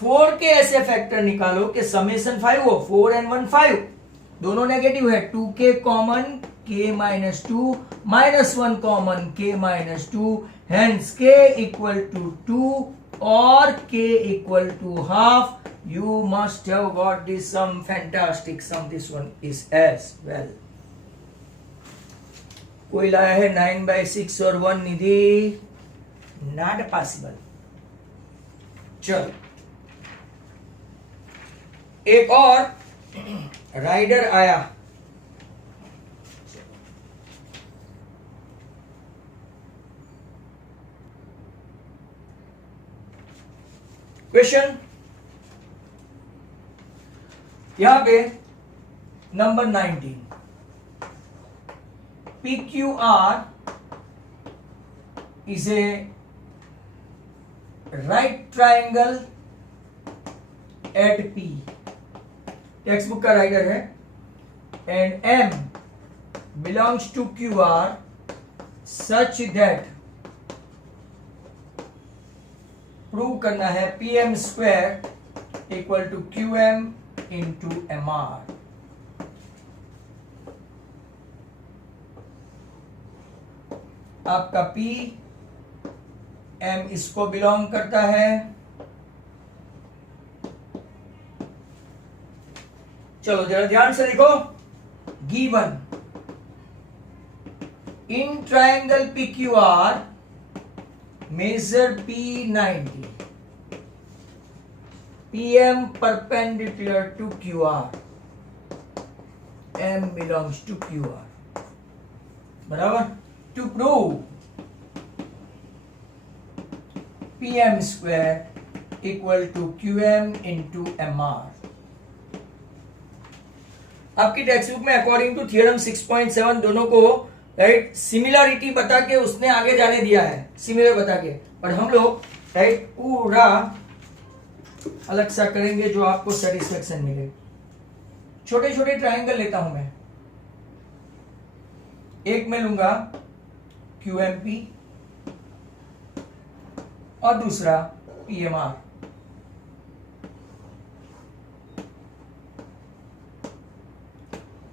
4 के ऐसे फैक्टर निकालो कि समेशन 5 हो, 4 and 1 5, दोनों नेगेटिव है। 2k common k minus 2 minus 1 common k minus 2, hence k equal to 2 और k equal to half. You must have got this sum, fantastic sum. This one is as well. कोई लाया है 9/6 और 1 निधि? Not possible. चलो एक और rider आया। Question यहां पे number 19, PQR is a right triangle at P, text book का राइडर है, and M belongs to QR such that prove करना है PM square equal to QM into MR। आपका P M इसको बिलोंग करता है। चलो जरा ध्यान से देखो, given in triangle PQR measure P90, PM perpendicular to QR, M belongs to QR, बराबर। To prove PM square equal to QM into MR। आपकी टेक्स्ट बुक में अकॉर्डिंग टू थियरम 6.7 दोनों को राइट सिमिलरिटी बता के उसने आगे जाने दिया है, सिमिलर बता के, पर हम लोग राइट पूरा अलग सा करेंगे जो आपको सेटिस्फेक्शन मिले। छोटे छोटे ट्रायंगल लेता हूं मैं, एक में लूंगा QMP, और दूसरा PMR।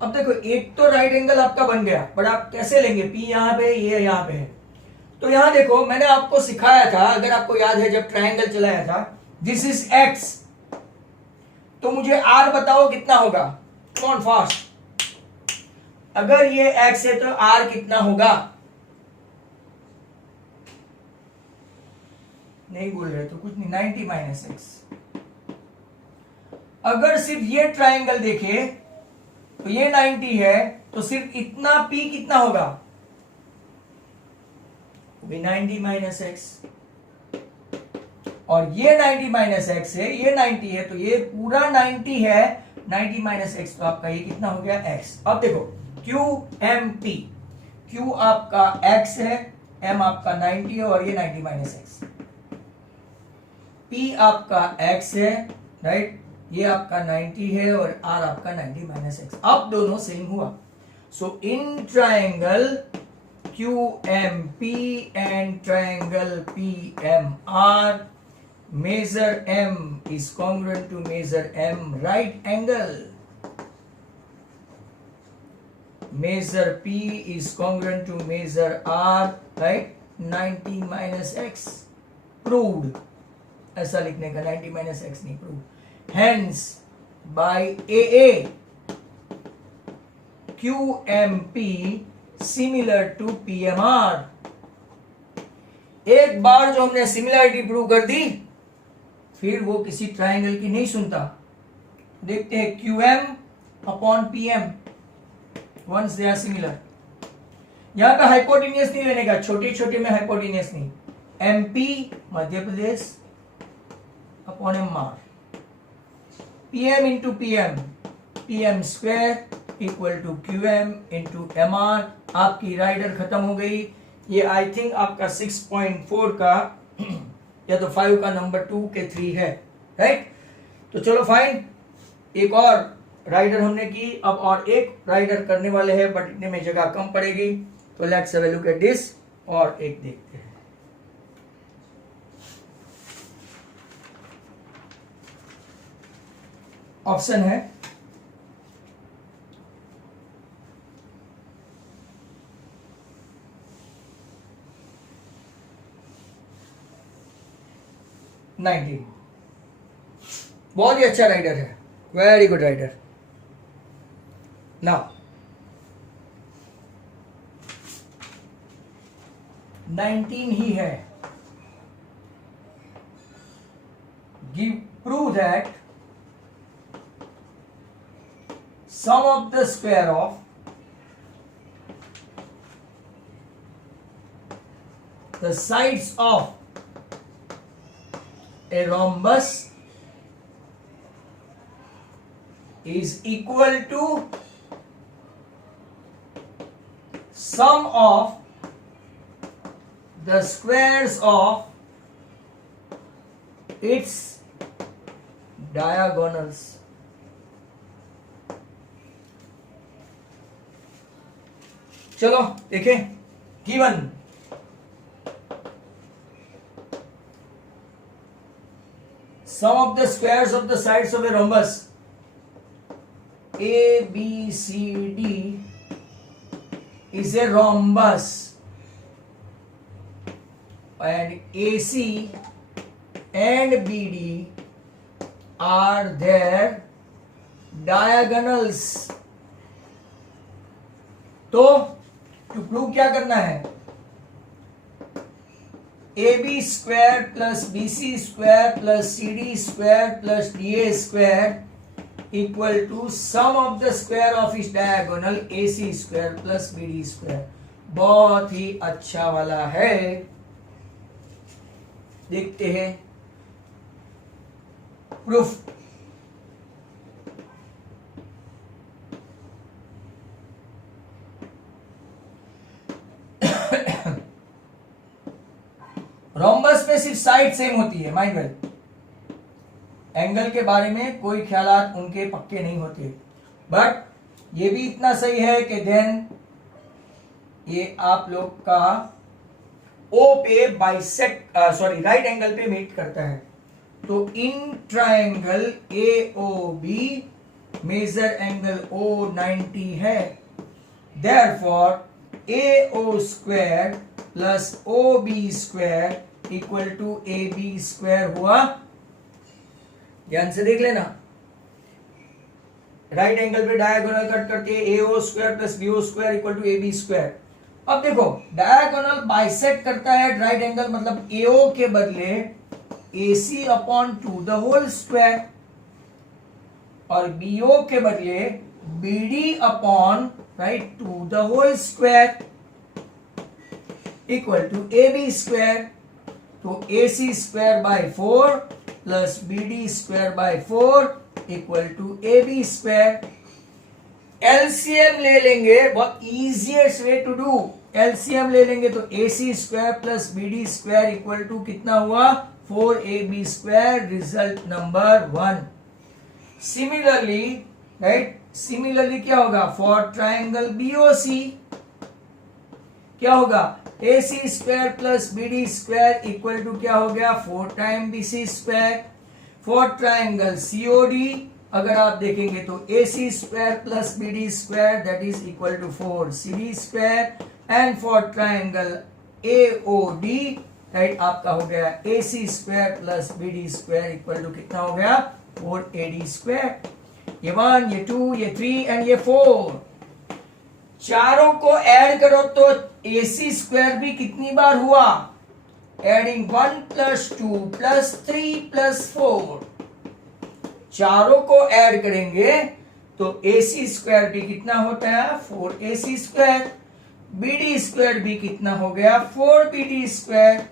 अब देखो एक तो राइट एंगल आपका बन गया, बट आप कैसे लेंगे? P यहां पे, ये यहां पे है। तो यहां देखो मैंने आपको सिखाया था, अगर आपको याद है जब ट्रायंगल चलाया था, दिस इज X, तो मुझे R बताओ कितना होगा? कौन फास्ट? अगर ये X है तो R कितना होगा? नहीं बोल रहे तो कुछ नहीं, 90 माइनस एक्स। अगर सिर्फ ये ट्रायंगल देखे तो ये 90 है, तो सिर्फ इतना P कितना होगा? 90 माइनस एक्स। और ये 90 माइनस एक्स है, ये 90 है, तो ये पूरा 90 है। 90 माइनस एक्स, तो आपका ये कितना हो गया? x। अब देखो QMP, Q आपका x है, M आपका 90 है, और ये 90 माइनस एक्स। P आपका x है, राइट, ये आपका 90 है, और R आपका 90 माइनस एक्स। अब दोनों सेम हुआ। So in triangle QMP and triangle PMR, measure M is congruent to measure M right angle. Measure P is congruent to measure R, right? 90 minus X. Proved. ऐसा लिखने का, 90 minus X नहीं, proved. Hence, by AA, QMP similar to PMR। एक बार जो हमने similarity prove कर दी, फिर वो किसी ट्रायंगल की नहीं सुनता। देखते हैं QM upon PM, once they are similar. यहां पे हाइपोटेनियस नहीं लेने का, छोटे छोटे में हाइपोटेनियस नहीं। MP Madhya Pradesh upon MR, PM into PM, PM square equal to QM into MR। आपकी राइडर खत्म हो गई। ये आई थिंक आपका 6.4 का या तो 5 का नंबर 2 के 3 है, राइट। तो चलो फाइन, एक और राइडर हमने की, अब और एक राइडर करने वाले हैं, बट इतने में जगह कम पड़ेगी। तो let's have a look at this, और एक देखते हैं। ऑप्शन है नाइनटीन। बहुत ही अच्छा राइडर है, वेरी गुड राइडर। नाउ 19 ही है। Give prove that sum of the square of the sides of a rhombus is equal to sum of the squares of its diagonals। चलो देखें, given sum of the squares of the sides of a rhombus ABCD is a rhombus and AC and BD are their diagonals। तो to prove क्या करना है? AB square plus BC square plus CD square plus DA square equal to sum of the square of इस diagonal AC square plus BD square. बहुत ही अच्छा वाला है, देखते हैं प्रूफ। रोम्बस में सिर्फ साइड सेम होती है, माइंड वेल। एंगल के बारे में कोई ख्यालात उनके पक्के नहीं होते, बट ये भी इतना सही है कि देन ये आप लोग का ओ पे बाइसेक्ट राइट एंगल पे मीट करता है। तो in triangle A O B measure angle O 90 है। Therefore A O square plus O B square equal to A B square हुआ। ध्यान से देख लेना, राइट एंगल पे डायगोनल कट करके A O square plus B O square equal to A B square. अब देखो डायगोनल बाइसेक्ट करता है राइट एंगल, मतलब एओ के बदले AC upon 2 the whole square और BO के बदले BD upon right 2 the whole square equal to AB square. तो AC square by 4 plus BD square by 4 equal to AB square. LCM ले लेंगे, बहुत easiest way to do, LCM ले लेंगे तो AC square plus BD square equal to कितना हुआ 4AB square, result number 1। Similarly right, similarly क्या होगा फॉर ट्राइंगल BOC, क्या होगा AC square plus BD square equal to क्या हो गया 4 time BC square. For triangle COD अगर आप देखेंगे तो AC square plus BD square that is equal to 4 CD square. And for triangle AOD right आपका हो गया AC square plus BD square equal to कितना हो गया 4AD स्क्वायर। ये 1, ये 2, ये 3 एंड ये 4, चारों को ऐड करो तो AC स्क्वायर भी कितनी बार हुआ, एडिंग 1 प्लस 2 प्लस 3 प्लस 4, चारों को ऐड करेंगे तो AC स्क्वायर भी कितना होता है 4AC स्क्वायर, BD स्क्वायर भी कितना हो गया 4BD स्क्वायर।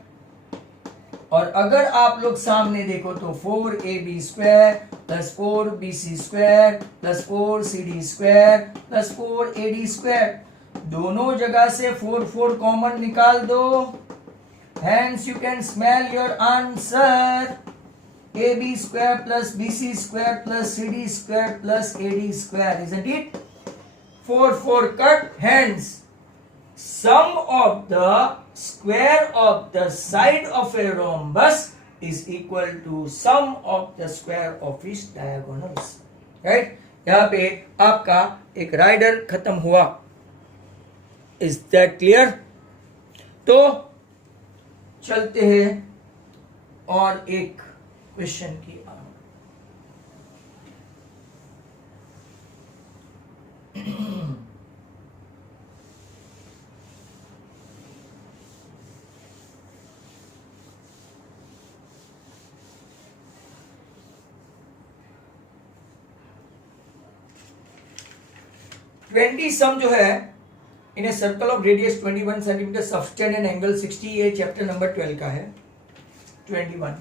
और अगर आप लोग सामने देखो तो 4AB square plus 4BC square plus 4CD square plus 4AD square, दोनों जगह से 4 4 कॉमन निकाल दो, hence you can smell your answer AB square plus BC square plus CD square plus AD square, isn't it? 4 4 cut, hence sum of the square of the side of a rhombus is equal to sum of the square of its diagonals, right? यहाँ पे आपका एक rider खत्म हुआ। Is that clear? तो चलते हैं और एक क्वेश्चन की ओर। 20 सम जो है in a circle of radius 21 centimetre subtend an angle 60, ये चैप्टर नंबर 12 का है 21।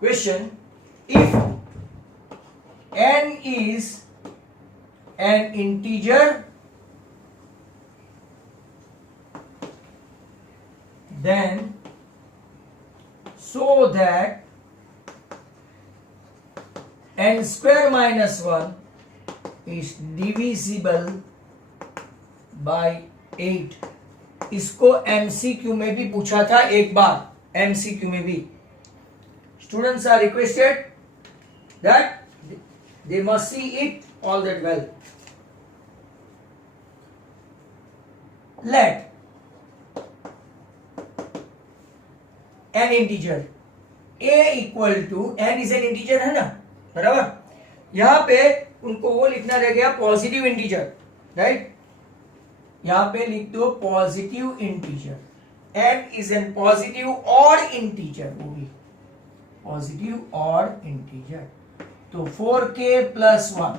Question: if n is an integer, then so that n square minus 1 is divisible by 8। इसको MCQ में भी पूछा था एक बार, MCQ में भी students are requested that they must see it all that well. Let an integer a equal to, n is an integer है ना, बराबर, यहां पे उनको वो लिखना रह गया पॉजिटिव इंटीजर, राइट? यहां पे लिख दो positive integer, n is an positive और इंटीजर, वो भी पॉजिटिव और इंटीजर। तो 4k plus 1,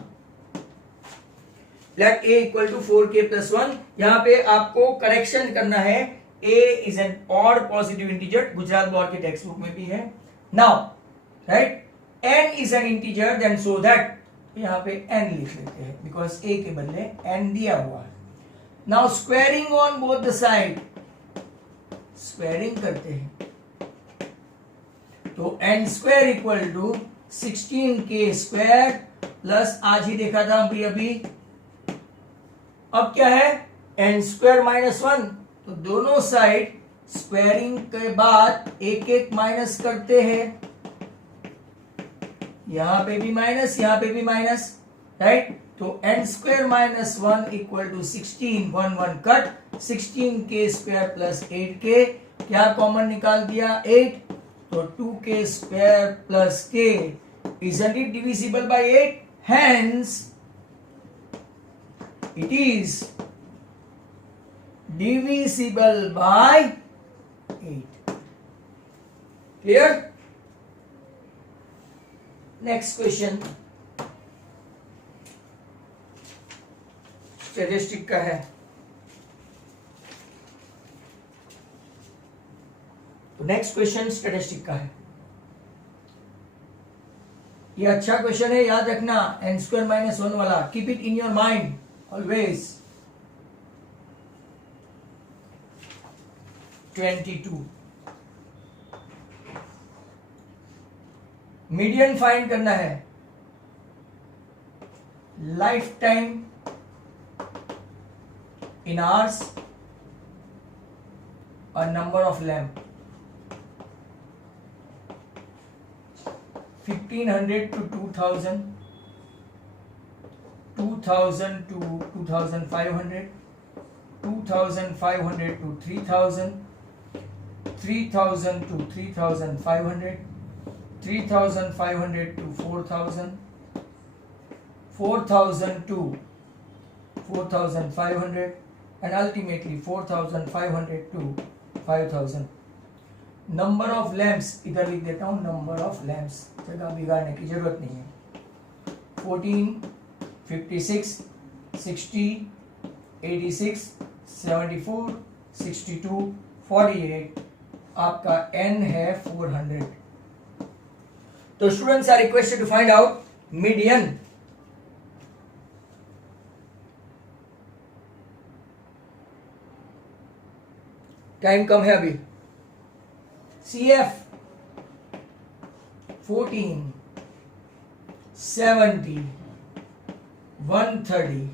let a equal to 4k plus 1। यहां पे आपको करेक्शन करना है, a is an odd positive integer, Gujarat board के टेक्स्ट बुक में भी है। Now right, n is an integer, then so that यहां पे n लिख लेते हैं बिकॉज a के बदले n दिया हुआ है। Now squaring on both the side, squaring करते हैं तो n square equal to 16k square plus आज ही देखा था अभी अब क्या है n स्क्वायर माइनस 1, तो दोनों साइड स्क्वायरिंग के बाद एक एक माइनस करते हैं, यहां पे भी माइनस यहां पे भी माइनस, राइट। तो n square minus 1 equal to 16, 1 1 cut, 16k square plus 8k, क्या कॉमन निकाल दिया 8, तो 2k square plus k isn't it divisible by 8, hence it is divisible by 8. Clear? Next question statistic का है। तो नेक्स्ट क्वेश्चन स्टैटिस्टिक का है। ये अच्छा क्वेश्चन है, याद रखना, n स्क्वायर माइनस 1 वाला, keep it in your mind always. 22 median find करना है, life time in hours or number of lamp, 1500 to 2000, 2000 to 2500, 2500 to 3000, 3000 to 3500, 3500 to 4000, 4000 to 4500 and ultimately 4500 to 5000. Number of lamps इधर लिख देता हूं, number of lamps, जगह बिगाड़ने की जरूरत नहीं है। 14, 56, 60, 86, 74, 62, 48, आपका n है 400। तो students are requested to find out median. Time कम है अभी। CF 14, 70, 130,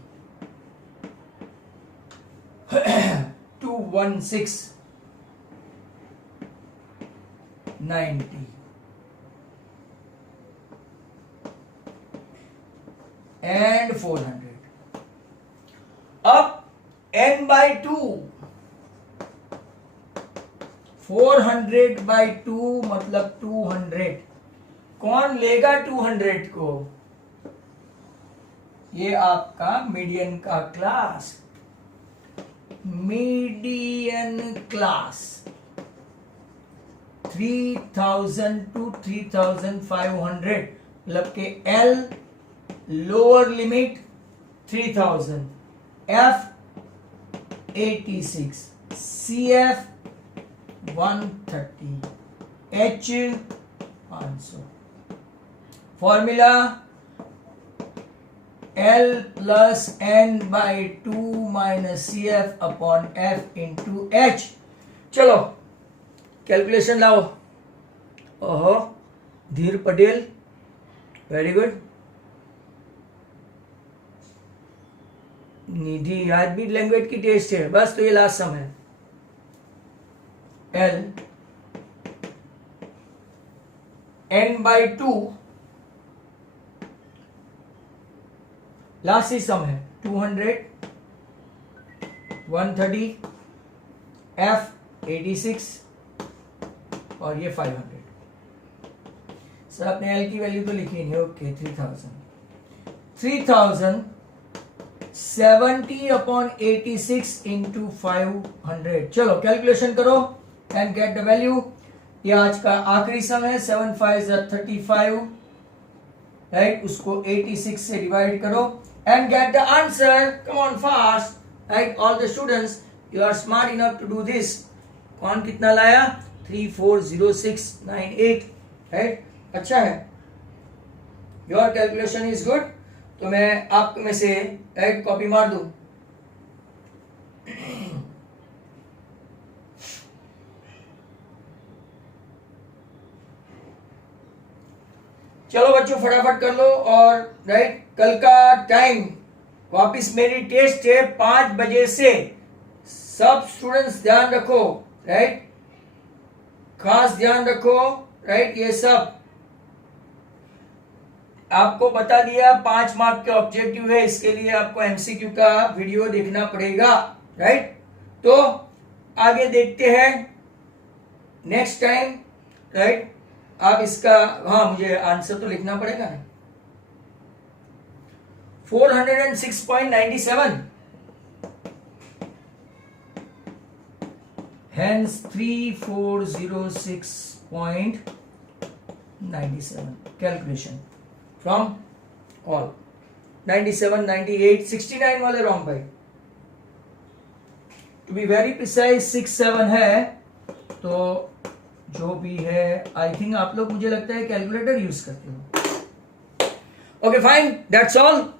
216, 90 and 400। अब n by 2, 400 by 2 मतलब 200। कौन लेगा 200 को? ये आपका मीडियन का क्लास, मीडियन क्लास 3000 to 3500, मतलब के L lower limit 3000, F 86, CF 130, H 500। Formula L plus n by 2 minus CF upon F into H। चलो कैलकुलेशन लाओ। ओहो, धीर पटेल, वेरी गुड। निधि, आज भी लैंग्वेज की टेस्ट है, बस तो ये लास्ट सम है। L n बाई 2, लास्ट ही सम है 200, 130, F 86 और ये 500। सर आपने L की वैल्यू तो लिखी नहीं, ओके 3000 70 अपॉन 86 इंटू 500। चलो कैलकुलेशन करो एंड गेट द वैल्यू। ये आज का आखिरी सम है, 7 5 35, राइट। उसको 86 से डिवाइड करो and get the answer. Come on fast, right. All the students, you are smart enough to do this. कौन कितना लाया? 340698, राइट। अच्छा है, योर कैलकुलेशन इज गुड। तो मैं आप में से एक कॉपी मार दूं। चलो बच्चों फटाफट कर लो। और राइट, कल का टाइम वापिस मेरी टेस्ट है 5 बजे से। सब स्टूडेंट्स ध्यान रखो, राइट, खास ध्यान रखो, राइट। ये सब आपको बता दिया, 5 मार्क के ऑब्जेक्टिव है, इसके लिए आपको एमसीक्यू का वीडियो देखना पड़ेगा, राइट। तो आगे देखते हैं नेक्स्ट टाइम, राइट। आप इसका, हाँ मुझे आंसर तो लिखना पड़ेगा ना। 406.97 hence 3406.97 calculation from all 97, 98, 69 वाले रॉन्ग भाई, टू बी वेरी प्रिसाइज 67 है। तो जो भी है, आई थिंक आप लोग, मुझे लगता है कैलकुलेटर यूज करते हो। Okay fine, that's all.